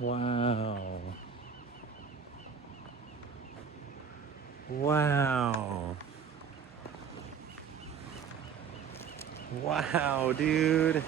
Wow. Wow. Wow, dude. Wow.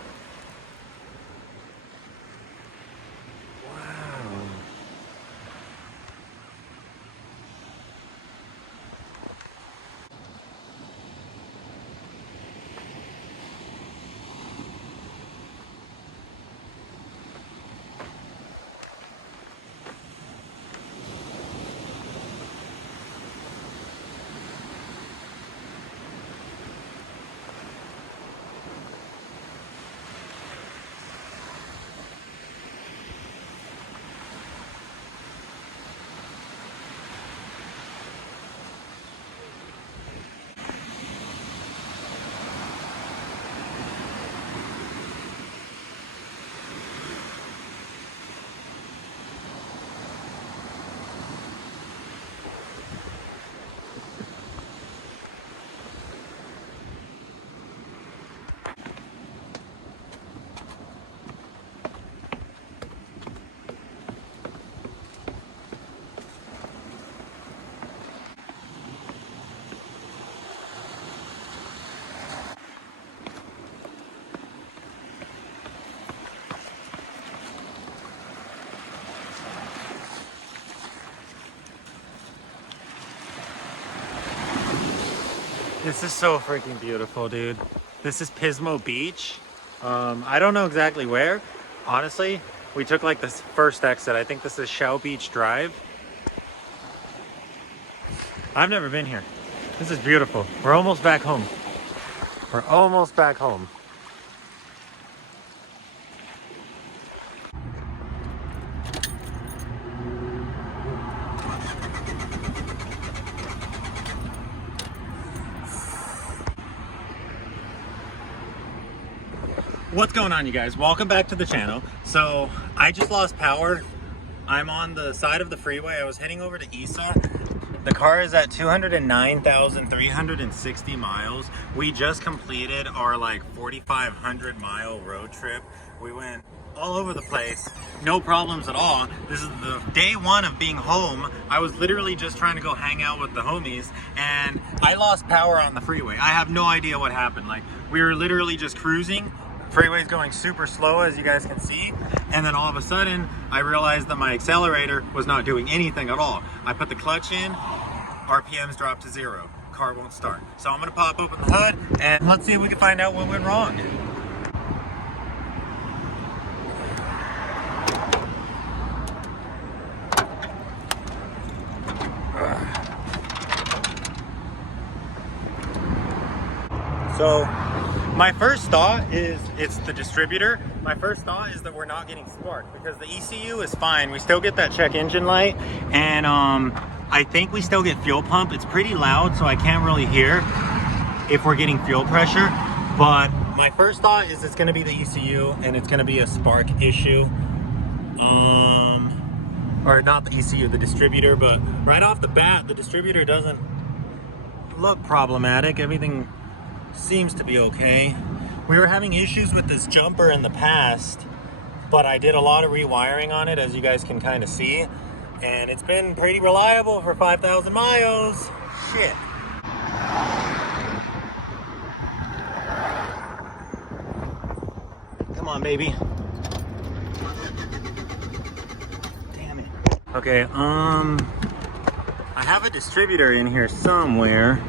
This is so freaking beautiful, dude. This is Pismo Beach. I don't know exactly where. Honestly, we took like this first exit. I think this is Shell Beach Drive. I've never been here. This is beautiful. We're almost back home. We're almost back home. What's going on, you guys? Welcome back to the channel. So I just lost power. I'm on the side of the freeway. I was heading over to Isa. The car is at 209,360 miles. We just completed our like 4,500 mile road trip. We went all over the place, no problems at all. This is the day one of being home. I was literally just trying to go hang out with the homies and I lost power on the freeway. I have no idea what happened. Like, we were literally just cruising. Freeway's going super slow, as you guys can see, and then all of a sudden I realized that my accelerator was not doing anything at all. I put the clutch in, RPMs dropped to 0, car won't start. So I'm gonna pop open the hood and let's see if we can find out what went wrong. So my first thought is it's the distributor. My first thought is that we're not getting spark because the ECU is fine. We still get that check engine light, and I think we still get fuel pump. It's pretty loud, so I can't really hear if we're getting fuel pressure. But my first thought is it's gonna be the ECU and it's gonna be a spark issue. Or not the ECU, the distributor, but right off the bat, the distributor doesn't look problematic. Everything seems to be okay. We were having issues with this jumper in the past, but I did a lot of rewiring on it, as you guys can kind of see, and it's been pretty reliable for 5,000 miles. Shit. Come on, baby. Damn it. Okay, I have a distributor in here somewhere.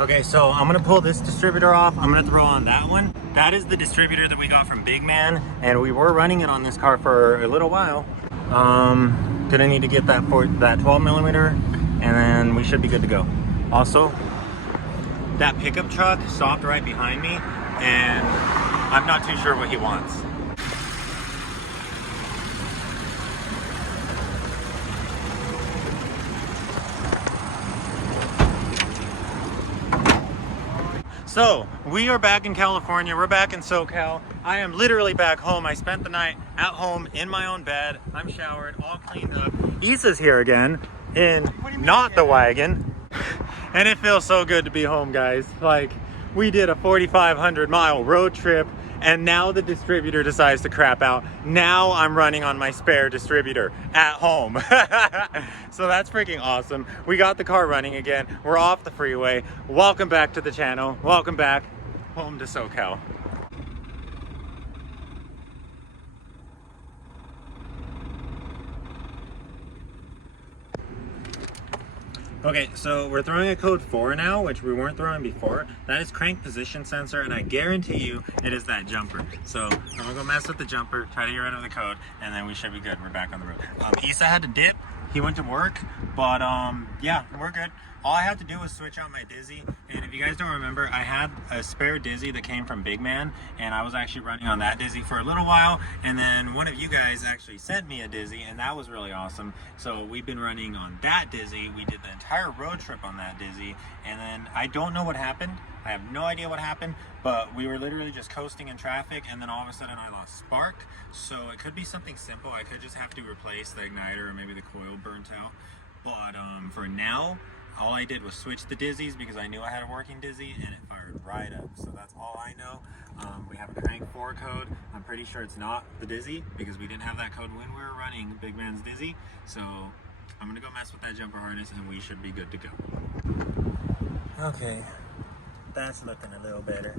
Okay, so I'm gonna pull this distributor off. I'm gonna throw on that one. That is the distributor that we got from Big Man, and we were running it on this car for a little while. Gonna need to get that for that 12 millimeter, and then we should be good to go. Also, that pickup truck stopped right behind me, and I'm not too sure what he wants. So, we are back in California. We're back in SoCal. I am literally back home. I spent the night at home in my own bed. I'm showered, all cleaned up. Issa's here again in not the wagon. And it feels so good to be home, guys. Like, We did a 4,500 mile road trip, and now the distributor decides to crap out. Now I'm running on my spare distributor at home. So that's freaking awesome. We got the car running again. We're off the freeway. Welcome back to the channel. Welcome back home to SoCal. Okay, so we're throwing a code 4 now, which we weren't throwing before. That is crank position sensor, and I guarantee you it is that jumper. So I'm gonna go mess with the jumper, try to get rid of the code, and then we should be good. We're back on the road. Issa had to dip. He went to work, but yeah, we're good. All I had to do was switch out my Dizzy, and if you guys don't remember, I had a spare Dizzy that came from Big Man, and I was actually running on that Dizzy for a little while, and then one of you guys actually sent me a Dizzy, and that was really awesome. So we've been running on that Dizzy. We did the entire road trip on that Dizzy, and then I don't know what happened. I have no idea what happened, but we were literally just coasting in traffic, and then all of a sudden I lost spark. So it could be something simple. I could just have to replace the igniter, or maybe the coil burnt out. But for now, all I did was switch the Dizzies because I knew I had a working Dizzy, and it fired right up. So that's all I know. We have a crank 4 code. I'm pretty sure it's not the Dizzy because we didn't have that code when we were running Big Man's Dizzy. So I'm gonna go mess with that jumper harness, and we should be good to go. Okay, that's looking a little better.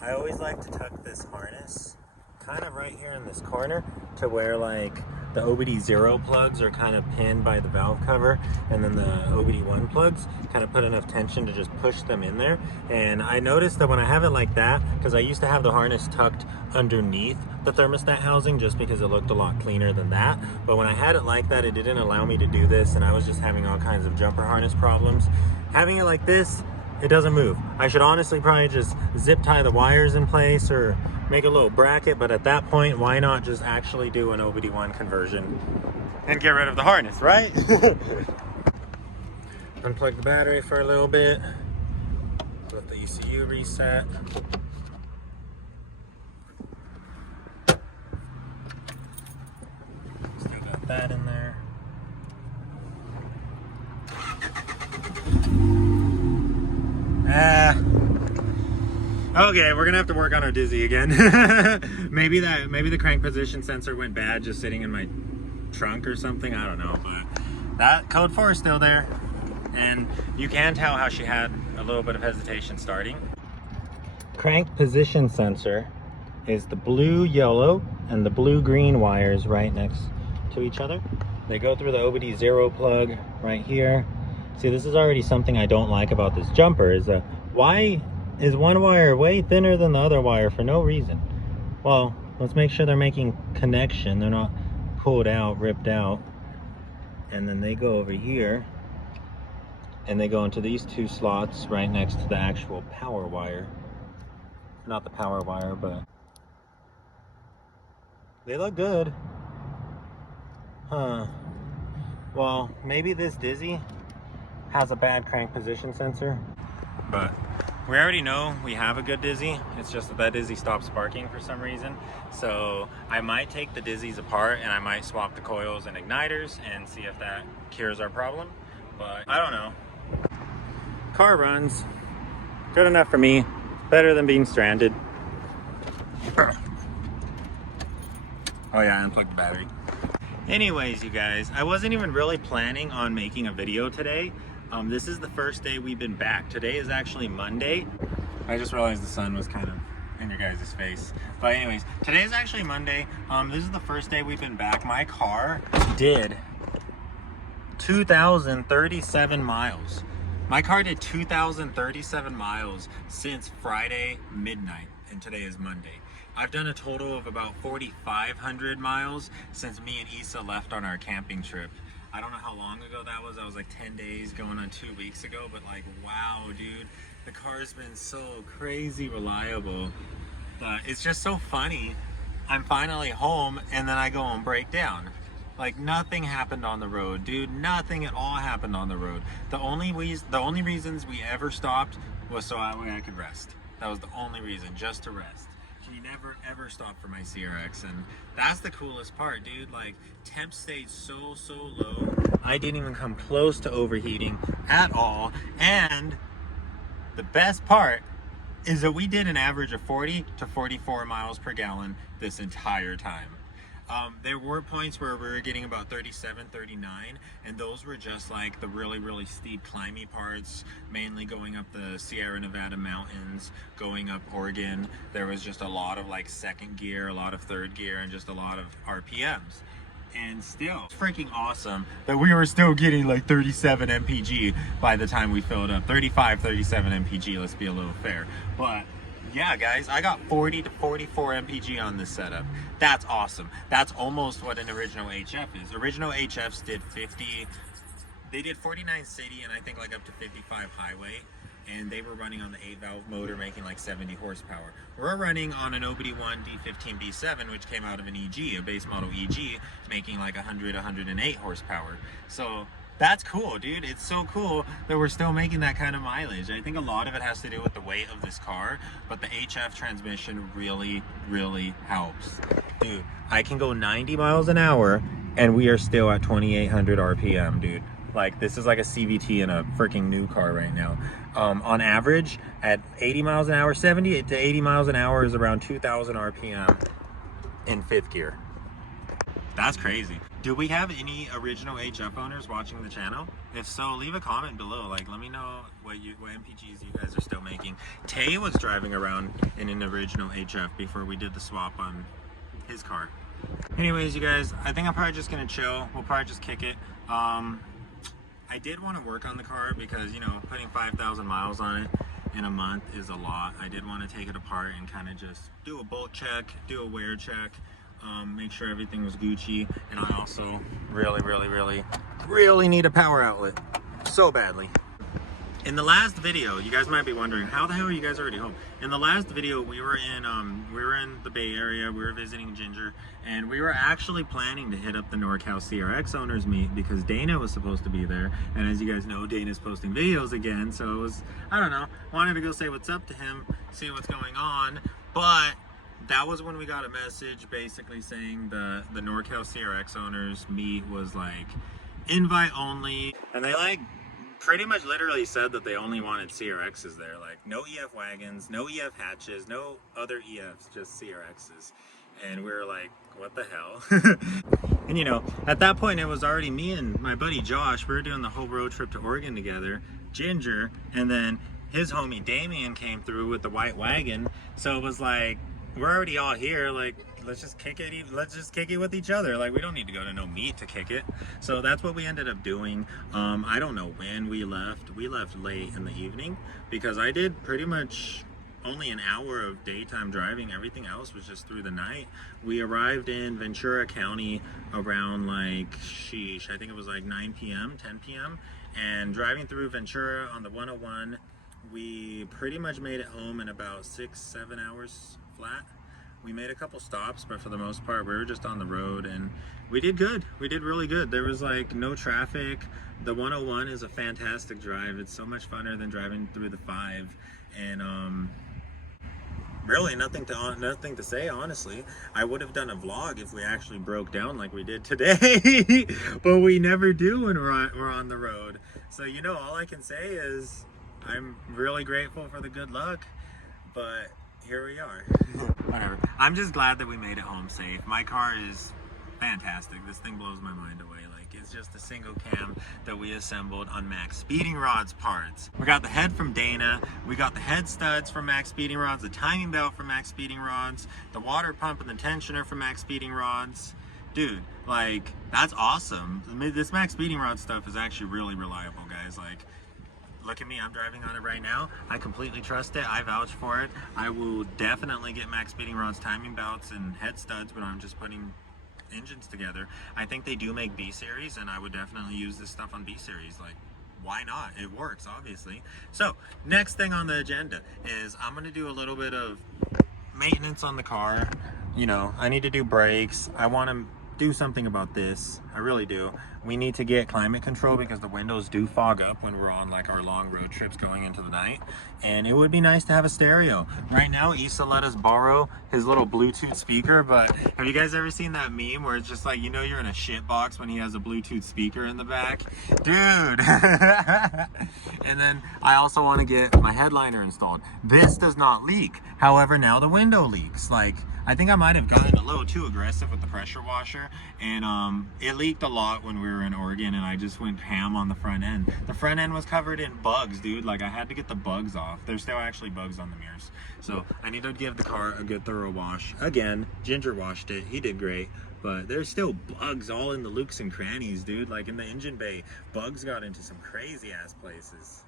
I always like to tuck this harness kind of right here in this corner to where like the OBD0 plugs are kind of pinned by the valve cover, and then the OBD1 plugs kind of put enough tension to just push them in there. And I noticed that when I have it like that, because I used to have the harness tucked underneath the thermostat housing just because it looked a lot cleaner than that, but when I had it like that, it didn't allow me to do this, and I was just having all kinds of jumper harness problems. Having it like this, it doesn't move. I should honestly probably just zip tie the wires in place or make a little bracket, but at that point, why not just actually do an OBD1 conversion and get rid of the harness, right? Unplug the battery for a little bit, let the ECU reset. Still got that in there. Okay, we're gonna have to work on our Dizzy again. maybe the crank position sensor went bad just sitting in my trunk or something, I don't know, but that code 4 is still there, and you can tell how she had a little bit of hesitation starting. Crank position sensor is the blue yellow and the blue green wires right next to each other. They go through the OBD0 plug right here. See, this is already something I don't like about this jumper, is that why is one wire way thinner than the other wire for no reason? Well, let's make sure they're making connection. They're not pulled out, ripped out. And then they go over here, and they go into these two slots right next to the actual power wire. Not the power wire, but they look good. Huh. Well, maybe this Dizzy has a bad crank position sensor, but we already know we have a good Dizzy. It's just that that Dizzy stopped sparking for some reason. So I might take the Dizzies apart and I might swap the coils and igniters and see if that cures our problem. But I don't know. Car runs. Good enough for me. Better than being stranded. Oh yeah, I unplugged the battery. Anyways, you guys, I wasn't even really planning on making a video today. This is the first day we've been back. Today is actually Monday. I just realized the sun was kind of in your guys' face. But anyways, today is actually Monday. This is the first day we've been back. My car did 2,037 miles. My car did 2,037 miles since Friday midnight, and today is Monday. I've done a total of about 4,500 miles since me and Issa left on our camping trip. I don't know how long ago that was. That was like 10 days going on 2 weeks ago, but like, wow, dude, the car's been so crazy reliable. But it's just so funny. I'm finally home and then I go and break down. Like, nothing happened on the road, dude. Nothing at all happened on the road. The only reasons we ever stopped was so I could rest. That was the only reason, just to rest. She never ever stopped for my CRX, and that's the coolest part, dude. Like, temp stayed so low. I didn't even come close to overheating at all. And the best part is that we did an average of 40 to 44 miles per gallon this entire time. There were points where we were getting about 37, 39, and those were just like the really steep climby parts, mainly going up the Sierra Nevada mountains, going up Oregon. There was just a lot of like second gear, a lot of third gear, and just a lot of RPMs. And still, it's freaking awesome that we were still getting like 37 mpg by the time we filled up. 35, 37 mpg, let's be a little fair. But yeah, guys, I got 40 to 44 mpg on this setup. That's awesome. That's almost what an original HF is. Original HFs did 50, they did 49 city and I think like up to 55 highway. And they were running on the 8-valve motor, making like 70 horsepower. We're running on an OBD1 D15B7, which came out of an EG, a base model EG, making like 100, 108 horsepower. So that's cool, dude. It's so cool that we're still making that kind of mileage. I think a lot of it has to do with the weight of this car, but the HF transmission really helps. Dude, I can go 90 miles an hour and we are still at 2,800 RPM, dude. Like, this is like a CVT in a freaking new car right now. On average, at 80 miles an hour, 70 to 80 miles an hour is around 2,000 RPM in 5th gear. That's crazy. Do we have any original HF owners watching the channel? If so, leave a comment below. Like, let me know what MPGs you guys are still making. Tay was driving around in an original HF before we did the swap on his car. Anyways, you guys, I think I'm probably just gonna chill. We'll probably just kick it. I did want to work on the car because, you know, putting 5,000 miles on it in a month is a lot. I did want to take it apart and kind of just do a bolt check, do a wear check, make sure everything was Gucci. And I also really need a power outlet so badly. In the last video, you guys might be wondering, how the hell are you guys already home? In the last video, we were in the Bay Area, we were visiting Ginger, and we were actually planning to hit up the NorCal CRX owners meet because Dana was supposed to be there. And as you guys know, Dana's posting videos again, so it was, I don't know, wanted to go say what's up to him, see what's going on. But that was when we got a message basically saying the NorCal CRX owners meet was like invite only, and they like pretty much literally said that they only wanted CRXs there, like no EF wagons, no EF hatches, no other EFs, just CRXs. And we were like, what the hell? And you know, at that point it was already me and my buddy Josh. We were doing the whole road trip to Oregon together, Ginger, and then his homie Damien came through with the white wagon. So it was like, we're already all here, like let's just kick it with each other. Like, we don't need to go to no meet to kick it. So that's what we ended up doing. I don't know when we left. We left late in the evening because I did pretty much only an hour of daytime driving. Everything else was just through the night. We arrived in Ventura County around like, sheesh, I think it was like 9 p.m., 10 p.m. And driving through Ventura on the 101, we pretty much made it home in about 6-7 hours flat. We made a couple stops, but for the most part, we were just on the road and we did good. We did really good. There was like no traffic. The 101 is a fantastic drive. It's so much funner than driving through the 5. And really nothing to say, honestly. I would have done a vlog if we actually broke down like we did today, but we never do when we're on the road. So, you know, all I can say is I'm really grateful for the good luck, but here we are. Whatever. I'm just glad that we made it home safe. My car is fantastic. This thing blows my mind away. Like, it's just a single cam that we assembled on Max Speeding Rods parts. We got the head from Dana. We got the head studs from Max Speeding Rods, the timing belt from Max Speeding Rods, the water pump and the tensioner from Max Speeding Rods. Dude, like, that's awesome. This Max Speeding Rod stuff is actually really reliable, guys. Like, look at me, I'm driving on it right now. I completely trust it. I vouch for it. I will definitely get Max Speeding Rods timing belts and head studs when I'm just putting engines together. I think they do make B series, and I would definitely use this stuff on B series. Like, why not? It works, obviously. So, next thing on the agenda is I'm gonna do a little bit of maintenance on the car. You know, I need to do brakes. I want to do something about this. I really do. We need to get climate control because the windows do fog up when we're on like our long road trips going into the night. And it would be nice to have a stereo. Right now, Issa let us borrow his little Bluetooth speaker, but have you guys ever seen that meme where it's just like, you know, you're in a shit box when he has a Bluetooth speaker in the back? Dude. And then I also want to get my headliner installed. This does not leak. However, now the window leaks. Like, I think I might have gotten a little too aggressive with the pressure washer, and it leaked a lot when we were in Oregon, and I just went ham on the front end. The front end was covered in bugs, dude. Like, I had to get the bugs off. There's still actually bugs on the mirrors. So I need to give the car a good thorough wash. Again, Ginger washed it. He did great. But there's still bugs all in the looks and crannies, dude. Like in the engine bay, bugs got into some crazy ass places.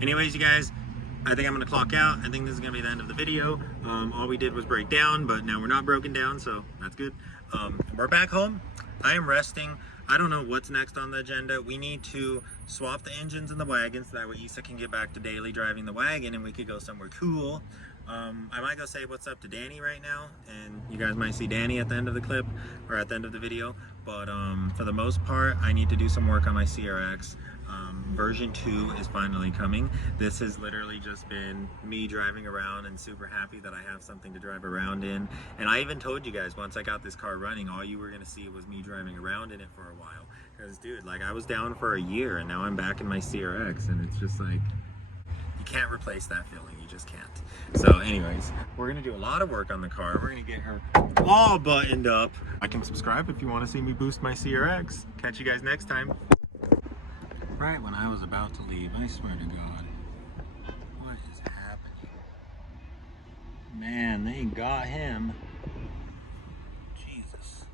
Anyways, you guys, I think I'm gonna clock out. I think this is gonna be the end of the video. All we did was break down, but now we're not broken down, so that's good. We're back home. I am resting. I don't know what's next on the agenda. We need to swap the engines in the wagon so that way Issa can get back to daily driving the wagon and we could go somewhere cool. I might go say what's up to Danny right now, and you guys might see Danny at the end of the clip or at the end of the video. But for the most part, I need to do some work on my CRX. Version 2 is finally coming. This has literally just been me driving around and super happy that I have something to drive around in. And I even told you guys once I got this car running, all you were gonna see was me driving around in it for a while. Because dude, like I was down for a year and now I'm back in my CRX, and it's just like, you can't replace that feeling, you just can't. So anyways, we're gonna do a lot of work on the car. We're gonna get her all buttoned up. I can subscribe if you wanna see me boost my CRX. Catch you guys next time. Right when I was about to leave, I swear to God, what is happening? Man, they got him. Jesus.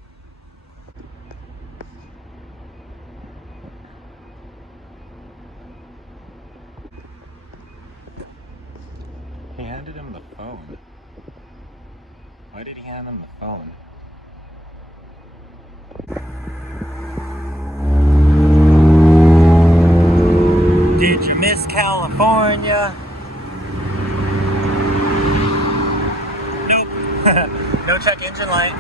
He handed him the phone. Why did he hand him the phone? Did you miss California? Nope. No check engine light.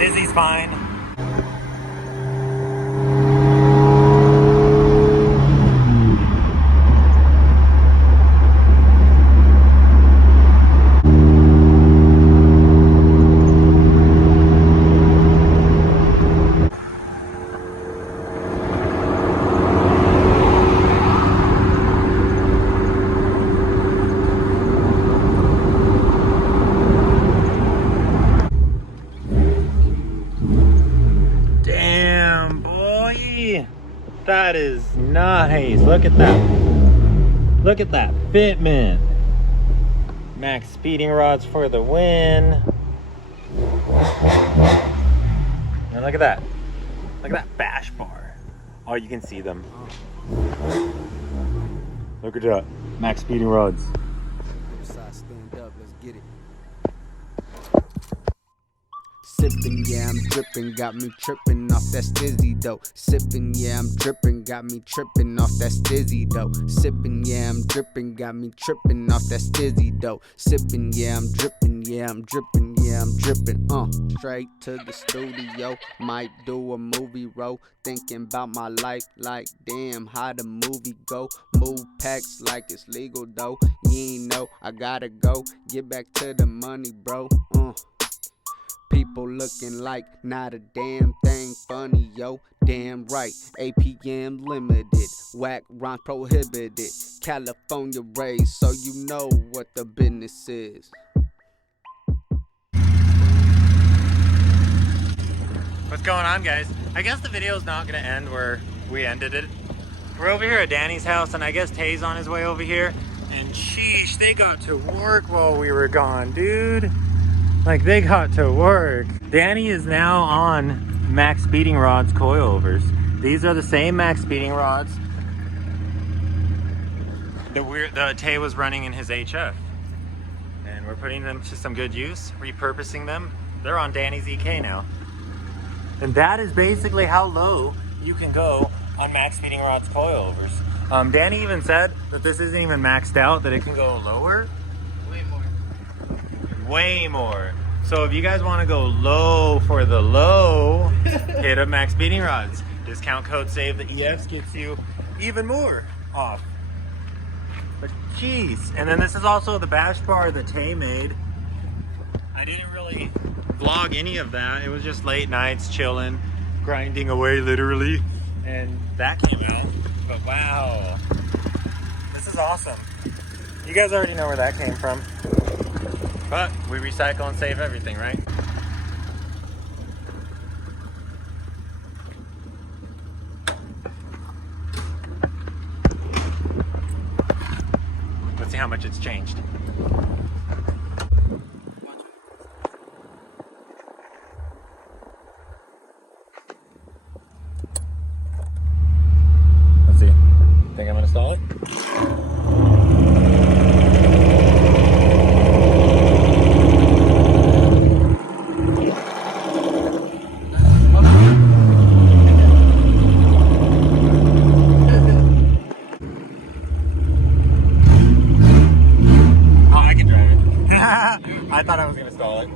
Dizzy's fine. That is nice. Look at that. Look at that fitment. Max speeding rods for the win. And look at that. Look at that bash bar. Oh, you can see them. Look at that. Max speeding rods. Stand up, let's get it. Sippin', yeah, I'm drippin', got me trippin' off that stizzy dope. Sippin', yeah, I'm drippin', got me trippin' off that stizzy dope. Sippin', yeah, I'm drippin', got me trippin' off that stizzy dope. Sippin', yeah, I'm drippin', yeah, I'm drippin', yeah, I'm drippin'. Straight to the studio, might do a movie role. Thinking about my life, like damn, how the movie go. Move packs like it's legal though. You ain't know, I gotta go, get back to the money, bro. People looking like not a damn thing funny, yo. Damn right, APM limited, whack rhyme prohibited, California raised, so you know what the business is. What's going on, guys? I guess the video is not gonna end where we ended it. We're over here at Danny's house, and I guess Tay's on his way over here. And sheesh, they got to work while we were gone, dude. Like, they got to work. Danny is now on max speeding rods coilovers. These are the same max speeding rods that Tay was running in his HF. And we're putting them to some good use, repurposing them. They're on Danny's EK now. And that is basically how low you can go on max speeding rods coilovers. Danny even said that this isn't even maxed out, that it can go lower. Way more. So if you guys want to go low for the low, hit up Max Speeding Rods. Discount code SAVE the EFs gets you even more off. But jeez. And then this is also the bash bar that Tay made. I didn't really vlog any of that. It was just late nights chilling, grinding away literally. And that came out. But wow. This is awesome. You guys already know where that came from. But we recycle and save everything, right? Let's see how much it's changed. Let's see. Think I'm gonna stall it? I thought I was gonna stall it.